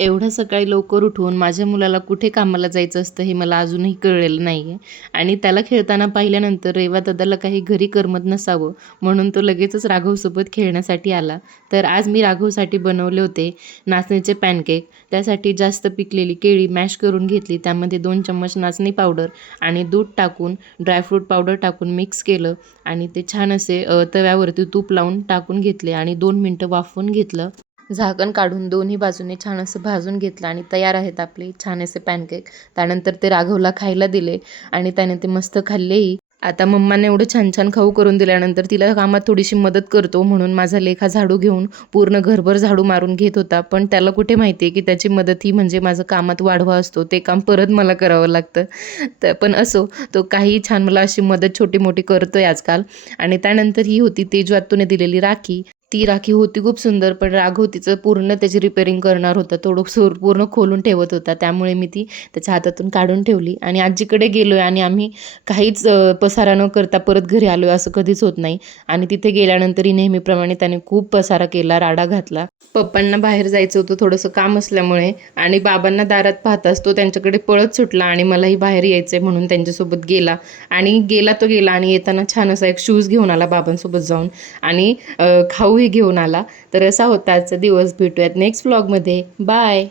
एवढं सकाळी लवकर उठून माझ्या मुलाला कुठे कामाला जायचं असतं हे मला अजूनही कळलेलं नाही आहे. आणि त्याला खेळताना पाहिल्यानंतर रेवा दादाला काही घरी करमत नसावं म्हणून तो लगेचच राघवसोबत खेळण्यासाठी आला. तर आज मी राघवसाठी बनवले होते नाचणीचे पॅनकेक. त्यासाठी जास्त पिकलेली केळी मॅश करून घेतली, त्यामध्ये 2 चम्मच नाचणी पावडर आणि दूध टाकून ड्रायफ्रूट पावडर टाकून मिक्स केलं आणि ते छान असे तव्यावरती तूप लावून टाकून घेतले आणि 2 मिनटं वाफवून घेतलं. झाकण काढून दोन्ही बाजूने छान असं भाजून घेतलं आणि तयार आहेत आपले छान असे पॅनकेक. त्यानंतर ते राघवला खायला दिले आणि त्याने ते मस्त खाल्लेही. आता मम्माने एवढं छान छान खाऊ करून दिल्यानंतर तिला कामात थोडीशी मदत करतो म्हणून माझा लेखा झाडू घेऊन पूर्ण घरभर झाडू मारून घेत होता. पण त्याला कुठे माहिती आहे की त्याची मदत ही म्हणजे माझं कामात वाढवा असतो, ते काम परत मला करावं लागतं. तर पण असो, तो काही छान मला अशी मदत छोटी मोठी करतोय आजकाल. आणि त्यानंतर ही होती तेजू आत्तूने दिलेली राखी. ती राखी होती खूप सुंदर, पण राघव तिचं पूर्ण त्याची रिपेअरिंग करणार होता. तो पूर्ण खोलून ठेवत होता, त्यामुळे मी ती त्याच्या हातातून काढून ठेवली. आणि आजीकडे गेलो आहे आणि आम्ही काहीच पसारा न करता परत घरी आलो आहे असं कधीच होत नाही. आणि तिथे गेल्यानंतरही नेहमीप्रमाणे त्याने खूप पसारा केला, राडा घातला. पप्पांना बाहेर जायचं होतं थोडंसं काम असल्यामुळे आणि बाबांना दारात पाहताच तो त्यांच्याकडे पळत सुटला आणि मलाही बाहेर यायचं आहे म्हणून त्यांच्यासोबत गेला. आणि गेला आणि येताना छान असा एक शूज घेऊन आला बाबांसोबत जाऊन आणि खाऊही घेऊन आला. तर असा होता आजचा दिवस. भेटूयात नेक्स्ट व्लॉगमध्ये. बाय.